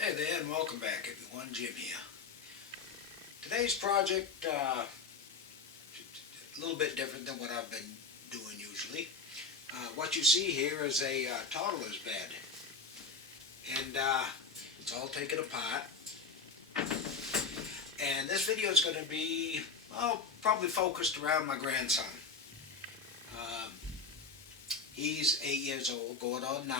Hey there and welcome back everyone, Jim here. Today's project, a little bit different than what I've been doing usually. What you see here is a toddler's bed, and it's all taken apart. And this video is going to be, probably focused around my grandson. He's 8 years old, going on 9.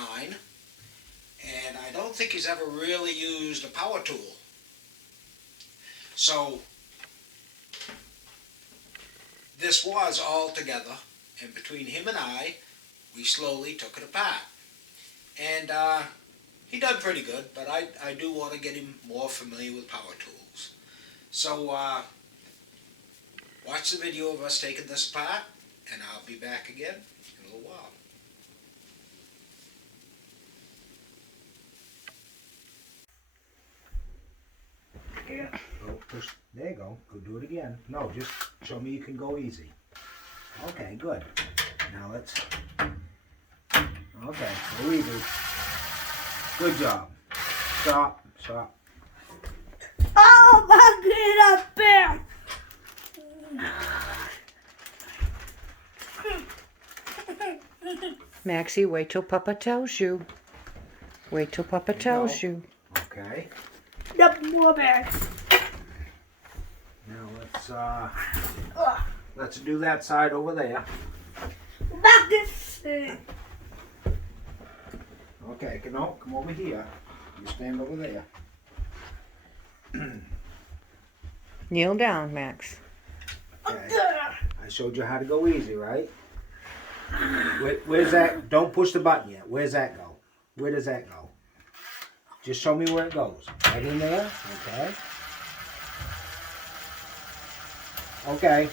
And I don't think he's ever really used a power tool. So this was all together, and between him and I, we slowly took it apart. And he done pretty good, but I do want to get him more familiar with power tools. So watch the video of us taking this apart, and I'll be back again in a little while. Yeah. Go push. There you go. Go do it again. No, just show me you can go easy. Okay, good. Now let's. Okay, go easy. Good job. Stop. Stop. Oh, my God, there. Maxie, wait till Papa tells you. Wait till Papa tells you. Okay. Yep, more bags. Now let's do that side over there. Back this thing. Okay, come over here. You stand over there. Kneel down, Max. Okay. I showed you how to go easy, right? Where's that? Don't push the button yet. Where's that go? Where does that go? Just show me where it goes. Right in there? Okay. Okay.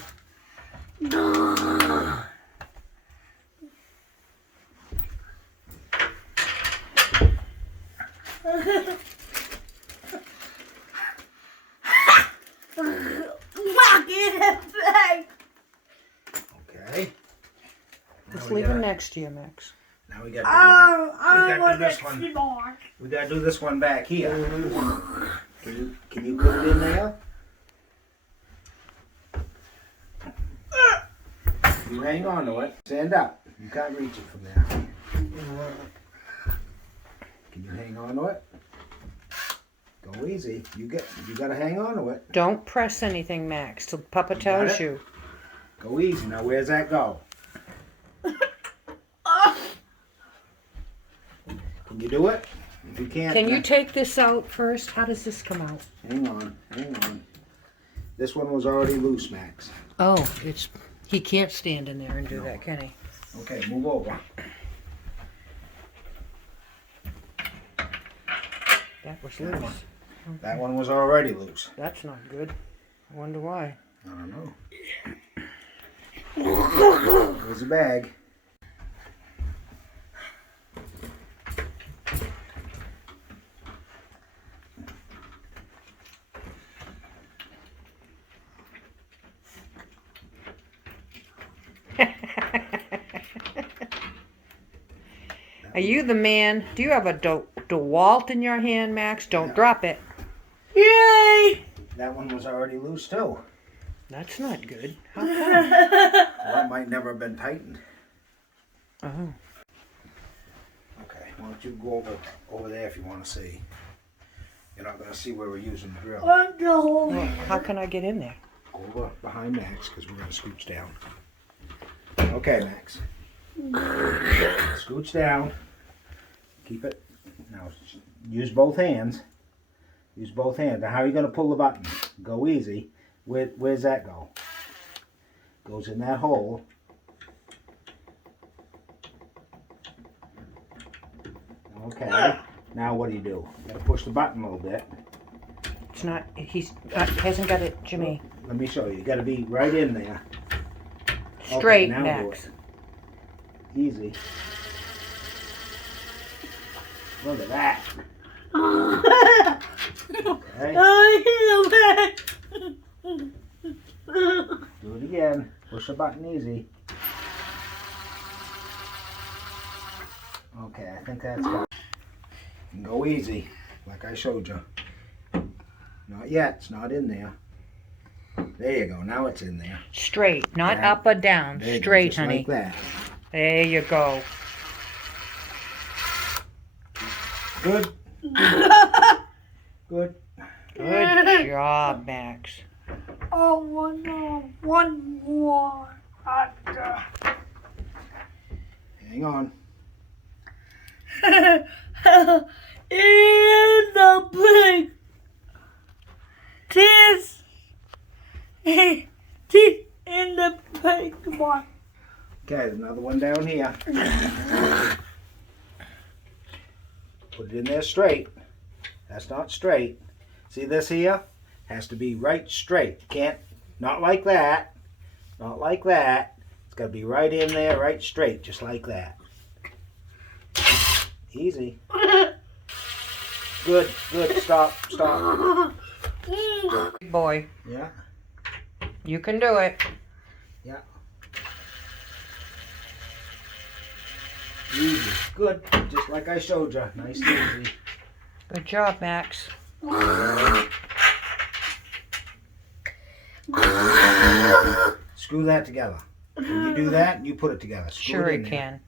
Okay. Just leave him next to you, Max. Now we gotta do this one. More. We gotta do this one back here. Can you put it in there? You hang on to it. Stand up. You can't reach it from there. Can you hang on to it? Go easy. You gotta hang on to it. Don't press anything, Max, till Papa tells you. Go easy. Now where's that go? Can you do it? If you can't, Can you take this out first? How does this come out? hang on. This one was already loose, Max. Oh, he can't stand in there and do that, can he? Okay, move over. That was loose. That one was already loose. That's not good. I wonder why. I don't know. There's a bag. Are you the man? Do you have a Dewalt in your hand, Max? Don't drop it. Yay! That one was already loose too. That's not good. How come? Well, it might never have been tightened. Oh. Okay, why don't you go over there if you want to see. You're not going to see where we're using the drill. Well, how can I get in there? Go over behind Max because we're going to scooch down. Okay, Max. Scooch down. Keep it. Now, use both hands. Use both hands. Now, how are you going to pull the button? Go easy. Where's that go? Goes in that hole. Okay. Now what do? You got to push the button a little bit. It's not. He hasn't got it, Jimmy. Let me show you. You got to be right in there. Straight, okay, now Max. Easy. Look at that. Okay. Do it again. Push the button easy. Okay, I think that's got it. And go easy. like I showed you. Not yet, it's not in there. There you go, now it's in there. Straight, not Yeah. up or down. There you go, Straight, just honey. like that. There you go. Good. Good. Good job, Max. Oh, one more. Hang on. In the big tears. Teeth in the big one. Okay, there's another one down here. Put it in there straight. That's not straight. See this here? Has to be right straight. Can't, not like that. Not like that. It's got to be right in there, right straight, just like that. Easy. Good, good. Stop, stop. Good boy. Yeah, You can do it. yeah. Easy. Good. Just like I showed you. Nice and easy. Good job, Max. Screw that together. When you do that, you put it together. Screw Sure it you in there. can.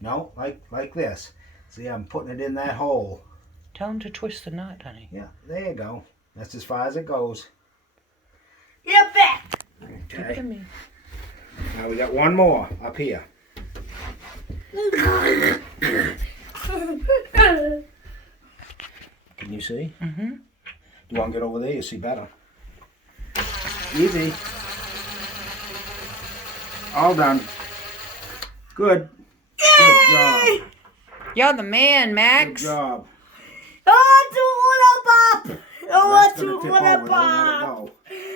No, like this. See, I'm putting it in that hole. Tell him to twist the knot, honey. Yeah, there you go. That's as far as it goes. Get back. Give it to Okay. me. Now we got one more up here. Can you see? Mm-hmm. You want to get over there? You see better. Easy. All done. Good. Good job. You're the man, Good Max. job. I want to pop. I want That's gonna to tip want over. to Don't let it pop.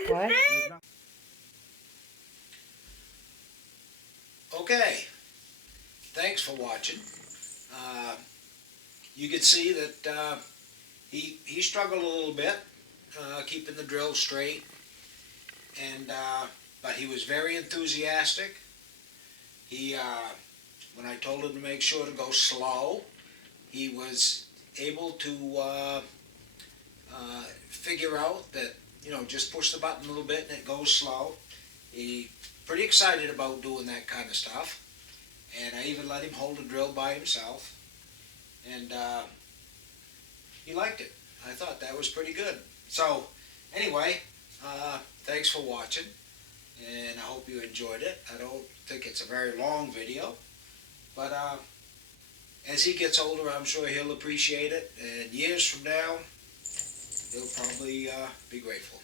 go. What? Okay, thanks for watching. You can see that he struggled a little bit keeping the drill straight, and but he was very enthusiastic. He when I told him to make sure to go slow, he was able to figure out that, you know, just push the button a little bit and it goes slow. He pretty excited about doing that kind of stuff, and I even let him hold a drill by himself, and he liked it. I thought that was pretty good. So anyway, thanks for watching, and I hope you enjoyed it. I don't think it's a very long video, but as he gets older, I'm sure he'll appreciate it, and years from now, he'll probably be grateful.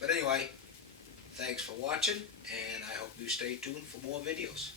But anyway, thanks for watching, and I hope you stay tuned for more videos.